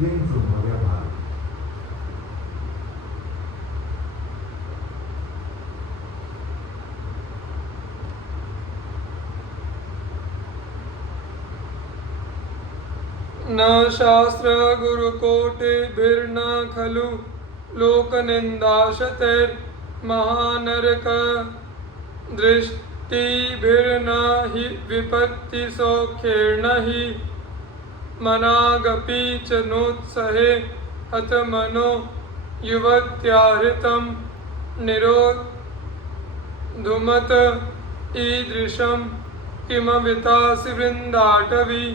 ยิ่งสุขพยาบาทन शास्त्र गुरुकोटिभिर्न खलु लोकनिन्दाशतैर्महानरक दृष्टिभिर्न हि विपत्तिसौख्येर्न हि मनागपि च नोत्सहे हतमनो युवत्याहृतं निरोधुमत ईदृशं किमवितासि वृन्दाटवी।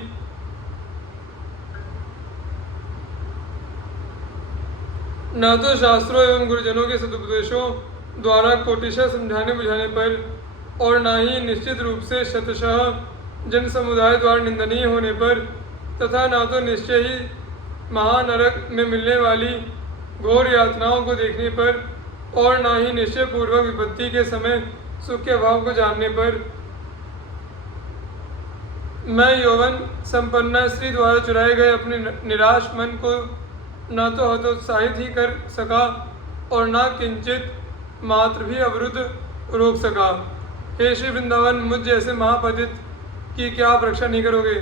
न तो शास्त्रों एवं गुरुजनों के सदुपदेशों द्वारा कोटिशः समझाने बुझाने पर और न ही निश्चित रूप से शतशः जन समुदाय द्वारा निंदनीय होने पर तथा न तो निश्चय ही महानरक में मिलने वाली घोर यातनाओं को देखने पर और न ही निश्चय पूर्वक विपत्ति के समय सुख के अभाव को जानने पर मैं यौवन संपन्न स्त्री द्वारा चुराए गए अपने निराश मन को न तो हतोत्साहित ही कर सका और न किंचित मात्र भी अवरुद्ध रोक सका। हे श्री वृंदावन, मुझ जैसे महापतित की क्या आप रक्षा नहीं करोगे।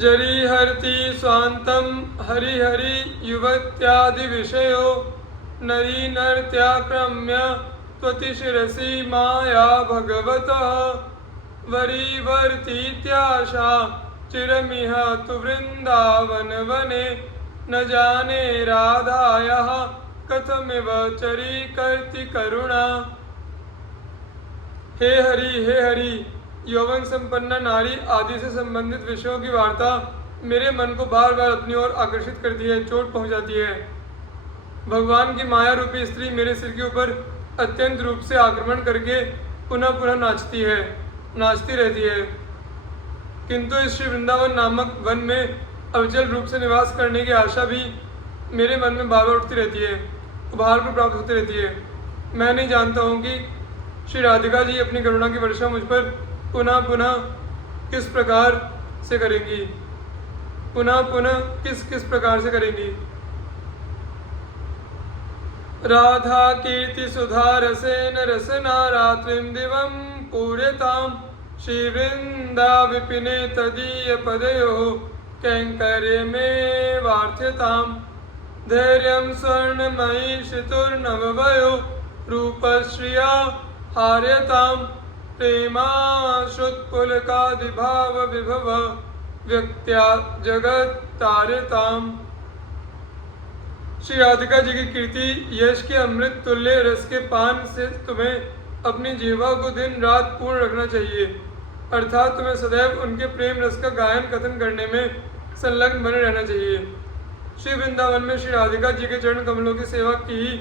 जरी हरति स्वांतम हरि हरि युवत्यादि विषयो नरी नर्त्याक्रम्य त्वतिशिरसि माया भगवतः वरीवर्तीत्याशा चिरमिह तु वृंदावन वने न जाने राधायाः कथमिव चरी करति करुणा। हे हरि, यौवन संपन्न नारी आदि से संबंधित विषयों की वार्ता मेरे मन को बार बार अपनी ओर आकर्षित करती है, चोट पहुंचाती है। भगवान की माया रूपी स्त्री मेरे सिर के ऊपर अत्यंत रूप से आक्रमण करके पुनः पुनः नाचती रहती है। किंतु इस श्री वृंदावन नामक वन में अविचल रूप से निवास करने की आशा भी मेरे मन में बार बार उठती रहती है, उभार को प्राप्त होती रहती है। मैं नहीं जानता हूँ कि श्री राधिका जी अपनी करुणा की वर्षा मुझ पर पुनः पुनः किस प्रकार से करेंगी, किस प्रकार से करेंगी। राधा कीर्ति सुधा रसेन रसना रात्रिम दिवम पूर्यताम श्री वृंदा विपिने तदीय पदयो कैंकर्य में वार्थ्यताम धैर्यं स्वर्णमयी शितुर्नववयो रूपश्रिया हार्यताम प्रेमाश्रुत्पुलकादिभाव विभव व्यक्त्या जगत तार्यताम। श्री राधिका जी की कीर्ति यश के अमृत तुल्य रस के पान से तुम्हें अपनी जीवा को दिन रात पूर्ण रखना चाहिए, अर्थात तुम्हें सदैव उनके प्रेम रस का गायन कथन करने में संलग्न बने रहना चाहिए। श्री वृंदावन में श्री राधिका जी के चरण कमलों की सेवा की ही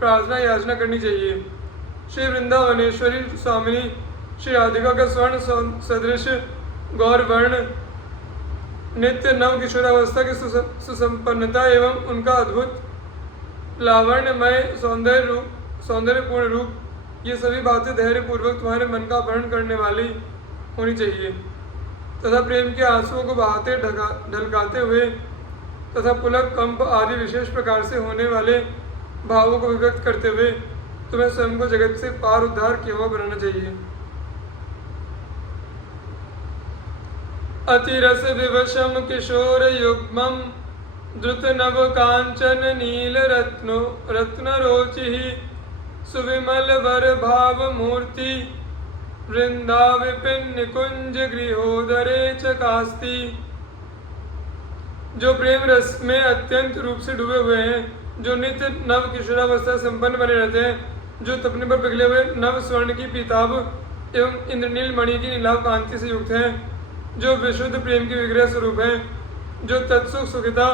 प्रार्थना याचना करनी चाहिए। श्री वृंदावनेश्वरी स्वामिनी श्री राधिका का स्वर्ण सदृश गौर वर्ण नित्य नव किशोरावस्था की सुसंपन्नता एवं उनका अद्भुत लावण्यमय सौंदर्यपूर्ण रूप, ये सभी बातें धैर्यपूर्वक तुम्हारे मन का अपहरण करने वाली होनी चाहिए तथा प्रेम के आंसुओं को बहाते ढलकाते हुए तथा पुलक कंप आदि विशेष प्रकार से होने वाले भावों को व्यक्त करते हुए तुम्हें स्वयं को जगत से पार उद्धार किया हुआ बनाना चाहिए। अतिरस विवशम किशोर युग्मम द्रुत नव कांचन नील रत्न रोचि सुविमल वर भाव मूर्ति वृंदा विपिन निकुंज गृहोदरे चकास्ति। जो प्रेम रस में अत्यंत रूप से डूबे हुए हैं, जो नित्य नव किशोरावस्था संपन्न बने रहते हैं, जो तपने पर पिघले हुए नव स्वर्ण की पीताभ एवं इंद्रनील मणि की नीलाभ कांति से युक्त हैं, जो विशुद्ध प्रेम के विग्रह स्वरूप हैं, जो तत्सुख सुखिता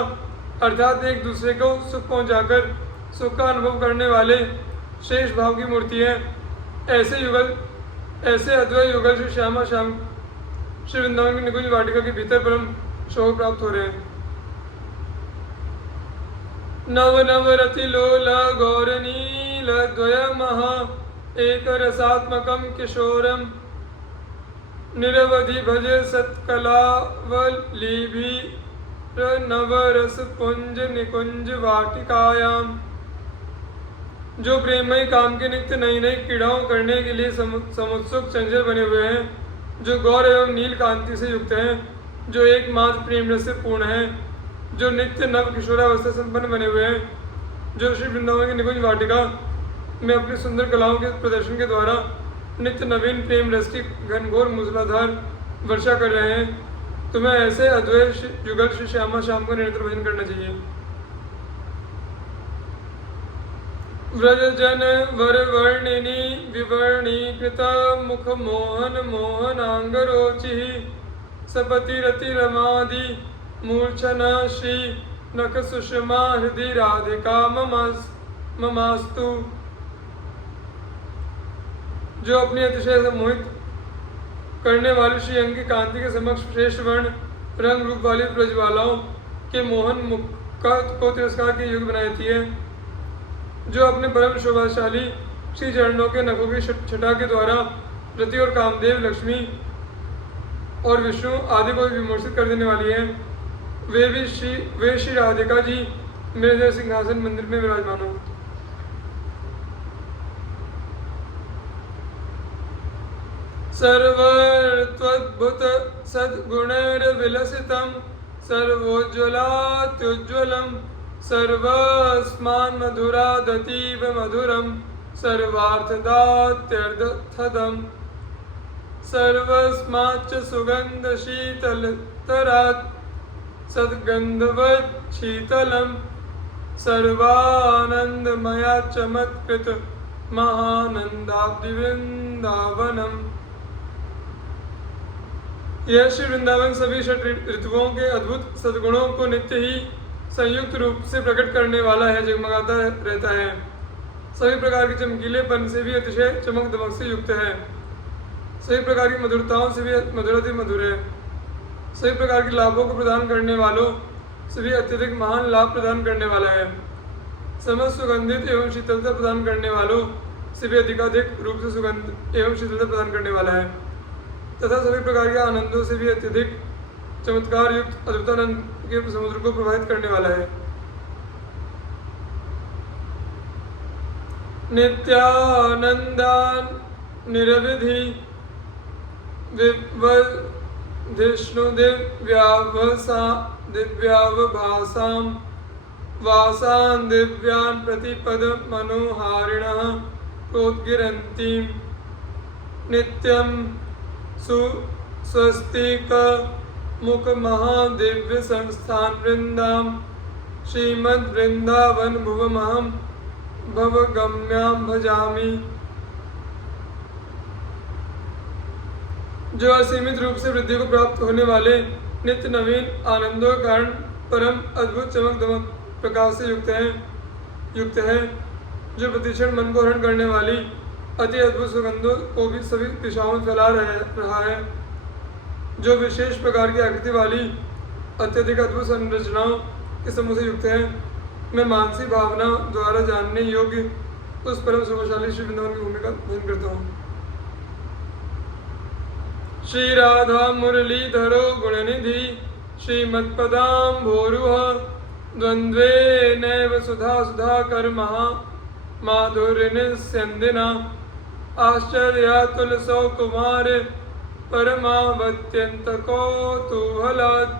अर्थात एक दूसरे को सुख पहुंचाकर सुख का अनुभव करने वाले शेष भाव की मूर्ति है, ऐसे अद्वैत युगल श्री श्यामा श्याम श्री वृंदावन की निकुंज वाटिका के भीतर परम शोभ प्राप्त हो रहे हैं। नव नव रति लोल गौर नील द्वय महा एक रसात्मकम किशोरम निरवधि भज सत्कलावलीभि नवरस पुंज निकुंज वाटिकायाम। जो प्रेममय काम के नित्य नई नई क्रीड़ाओं करने के लिए समुत्सुक चंचल बने हुए हैं, जो गौर एवं नील कांति से युक्त हैं, जो एकमात्र प्रेम रस से पूर्ण हैं, जो नित्य नव किशोरावस्था संपन्न बने हुए हैं, जो श्री वृंदावन की निकुंज वाटिका में अपनी सुंदर कलाओं के प्रदर्शन के द्वारा नित्य नवीन प्रेम रस की घनघोर मूसलाधार वर्षा कर रहे हैं, तुम्हें ऐसे अद्वैत युगल श्री श्यामा श्याम को निरंतर भजन करना चाहिए। व्रज जन वर वर्णिनी विवर्णी कृत मुख मोहन मोहनांग रोचि सपति रति रमादि मूर्छना श्री नख सुषमा हृदय राधिका ममास्तु। जो अपनी अतिशय मोहित करने वाली श्री अंग की कांति के समक्ष श्रेष्ठ वर्ण रंग रूप वाली ब्रजबालाओं के मोहन मुख को तिरस्कार के युग बनाती है, जो अपने परम शोभाशाली श्री चरणों के नखों की छटा के द्वारा रति और कामदेव लक्ष्मी और विष्णु आदि को विमोचित कर देने वाली है, वे श्री राधिका जी मेरे देव सिंहासन मंदिर में विराजमान हो। सर्वत्वद्भुत सद्गुणैर्विलसितं सर्वोज्ज्वलात्युज्ज्वलं सर्वस्मान् मधुरादतीव मधुरं सर्वार्थदात्यर्थदं सर्वस्माच्च सुगन्धशीतलतरात् सद्गन्धवत् शीतलं सर्वानन्दमयाच्च मत्कृत महानन्दाब्धिवृन्दावनम्। यह श्री वृंदावन सभी षट ऋतुओं के अद्भुत सद्गुणों को नित्य ही संयुक्त रूप से प्रकट करने वाला है, जगमगाता रहता है, सभी प्रकार के चमकीलेपन से भी अतिशय चमक दमक से युक्त है, सभी प्रकार की मधुरताओं से भी मधुराति मधुर है, सभी प्रकार के लाभों को प्रदान करने वालों से भी अत्यधिक महान लाभ प्रदान करने वाला है, समस्त सुगंधित एवं शीतलता प्रदान करने वालों से भी अधिकाधिक रूप से सुगंध एवं शीतलता प्रदान करने वाला है, तथा सभी प्रकार के आनंदों से भी अत्यधिक चमत्कार युक्त अद्भुतानंद के समुद्र को प्रभावित करने वाला है। नित्यानंदान निरवधि विष्णु दिव्यावभासां वासान् दिव्यान् प्रतिपद मनोहारिणः प्रोद्गिरन्तीं नित्यं स्वस्तिक मुख महादिव्य संस्थान वृंदाम श्रीमद वृंदावन भुवमहम भवगम्यां भजामि। जो असीमित रूप से वृद्धि को प्राप्त होने वाले नित्य नवीन आनंदों के कारण परम अद्भुत चमक दमक प्रकाश से युक्त है, जो प्रतिक्षण मन को हरण करने वाली अति अद्भुत सुगंधों को भी सभी दिशाओं में फैला रहा है, जो विशेष प्रकार की आकृति वाली अत्यधिक अद्भुत संरचनाओं के समूह से युक्त है। मैं मानसिक भावना द्वारा जानने योग्य उस परम शोभाशाली श्री वृंदावन की भूमि का भजन करता हूँ। श्री राधा मुरलीधरो गुणनिधि श्रीमत्पदाम्भोरुह द्वन्द्वे नैव सुधा सुधाकर माधुर्यनिस्यन्दिना आश्चर्यातुल सौकुमार परमावत्यंत कौतूहलात्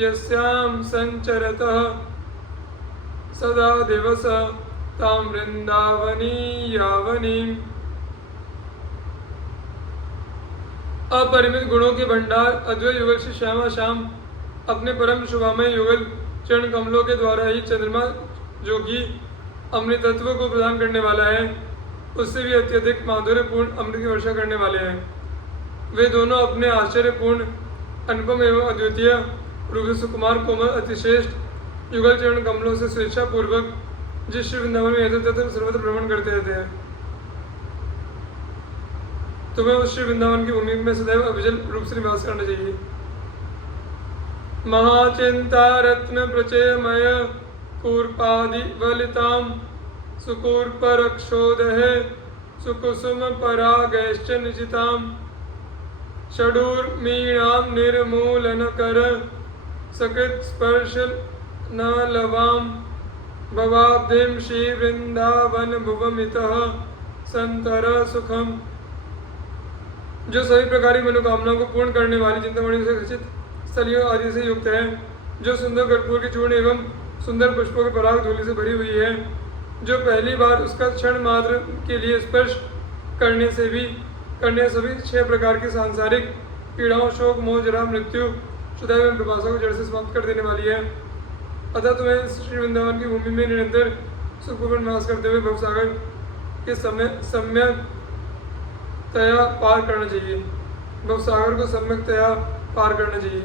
यस्यां संचरतः सदा दिवस तां वृंदावनीयावनीम्। अपरिमित गुणों के भंडार अद्वैत युगल श्री श्यामा श्याम अपने परम शुभामय युगल चरण कमलों के द्वारा ही चंद्रमा जो कि अमृत तत्व को प्रदान करने वाला है, उससे भी अत्यधिक माधुर्यपूर्ण अमृत की वर्षा करने वाले हैं। वे दोनों अपने आश्चर्यपूर्ण अनुपम एवं अद्वितीय रूप से सुकुमार कोमल अतिश्रेष्ठ युगल चरण कमलों से स्वेच्छा पूर्वक जिस श्री वृंदावन में यथातथ सर्वत्र भ्रमण करते रहते हैं, तुम्हें उस श्री वृंदावन की भूमि में सदैव अविचल रूप से निवास करना चाहिए। महाचिंता रत्न प्रचयमय कूर्पादि वलिताम सुकूर्परक्षोदहे सुकुसुम परागैश्च निजिताम षडूर्मीणाम निर्मूलन कर सकृत स्पर्श न लवाम भवाब्धिम श्री वृंदावन भुवमितः संतर सुखम। जो सभी प्रकार की मनोकामनाओं को पूर्ण करने वाली चिंतामणि से खचित स्थलियों आदि से युक्त है, जो सुंदर कर्पूर के चूर्ण एवं सुंदर पुष्पों के पराग धूलि से भरी हुई है, जो पहली बार उसका क्षण मात्र के लिए स्पर्श करने सभी 6 प्रकार की सांसारिक पीड़ाओं, शोक, मोह, जरा, मृत्यु, क्षुधा एवं पिपासा को जड़ से समाप्त कर देने वाली है। अतः तुम्हें इस श्री वृंदावन की भूमि में निरंतर सुखपूर्ण निवास करते हुए भवसागर के सम्यकतया पार करना चाहिए। भवसागर को सम्यकतया पार करना चाहिए।